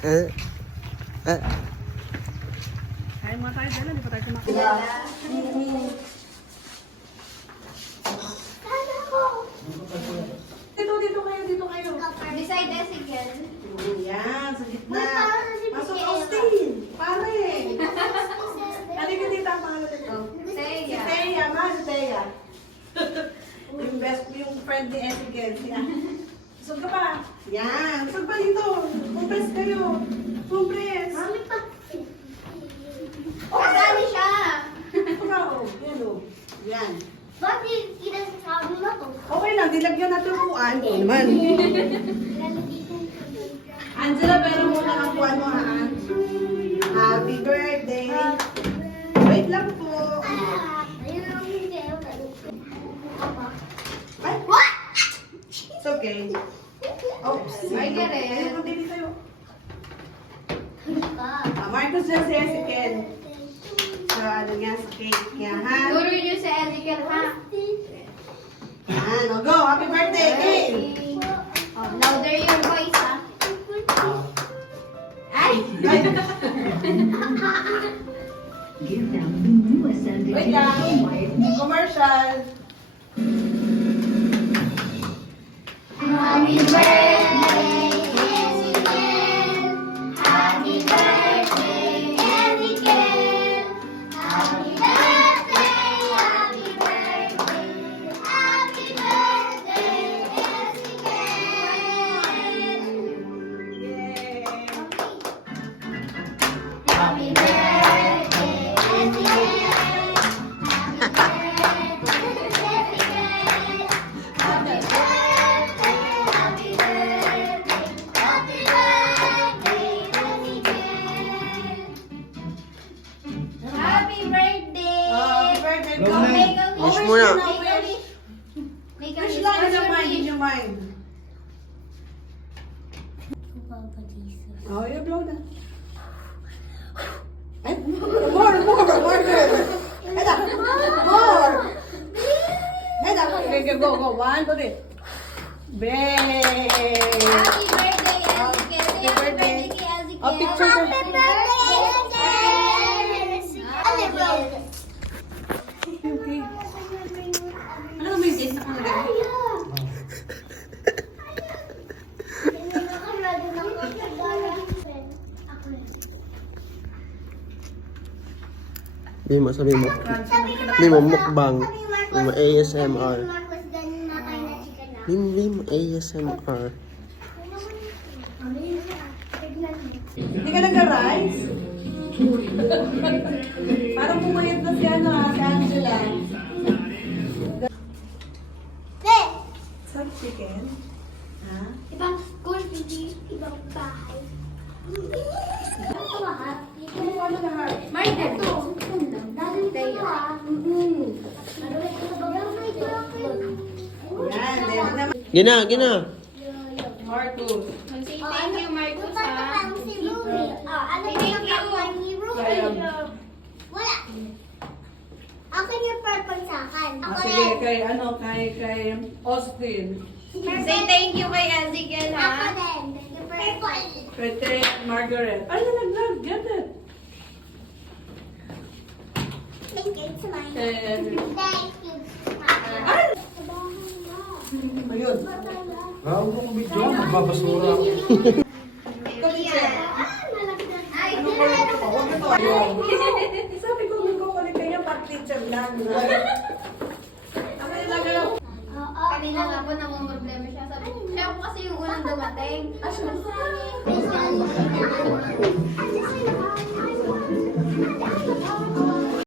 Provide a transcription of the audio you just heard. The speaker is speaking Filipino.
Kain mga tayo dala, di pa tayo kumakain. Dito kayo. Beside Ezekiel. Yan, sa gitna. Pasok Austin. Pare. Halika dito ang pangalan nito. Si Teya. Teya, ma, si Teya. Yung friend ni Ezekiel. Busog ka pa. Yan, busog pa dito. Compress kayo. Compress. Mami pa. Oh, Kasali siya. ito ka, oh. Yan, oh. Yan. Bakit inasabi mo to? Okay lang, dilagyan natin ang kuan. Oo naman. Angela, pero muna ang kuan mo, ha? Happy birthday. Wait lang po. Ay, What? it's okay. Oops. Margaret. Ayun, magdili kayo. Marcos dyan si Ezekiel. Sa ano nga, sa cake niya, ha? Guru niyo si Ezekiel, ha? Yan, oh, go. Happy birthday, cake. Oh, louder your voice, ha? Ay! Give them the newest and Wait lang. Commercial. Happy birthday, Ezekiel. Happy birthday, Ezekiel. Happy birthday, happy birthday. Happy birthday, Ezekiel. Yay. Happy birthday, Ezekiel. Happy birthday, happy birthday, happy birthday, Ezekiel. Happy birthday! Oh, happy birthday, go. Make a Wish wish. muna. Make a wish. Make a Wish wish. lang, What's in your your mind, in wish? your mind. Papa Jesus. Oh, you blow na. Ay, more. Eda, more. Eda, okay, go. 1, 2, 3. Bang! Happy birthday, Ezekiel. Say happy birthday kay Ezekiel. Oh, picture ko. Happy birthday, Ezekiel. Ano bro? Okay. Ano naman yung days na kung nagagawin? Sabi mo. Sabi mo, mukbang. Sabi mo, ASMR. Sabi mo, ASMR. Hindi ka nag-rice? Parang pumayat na si ano si Angela. Sa chicken? Ha? Ibang school, hindi ibang bahay. Ano lahat? Ano lahat? Marta, ito. Dali tayo. Yan, meron naman. Gina. Marcos. Say thank you, Marcos, ha? Ano yung kapag ni Ruby? Wala. Akin yung purple sa akin. Ako Sige, rin. kay Austin. Say thank you kay Ezekiel, Ako ha? din. Yung purple. Kay Margaret. Ay, nalaglag. Get it. Thank you. It's mine. And, Thank you. ay! Ayun. Bago kong video, magbabasura ako. Ay, Ano ko lang ito? Huwag ito. Sabi ko, may kukulit kayo, part-teacher lang. Ano yung lagay? kanina nga po namumroblema siya. Sabi, siya po kasi yung unang dumating. Ano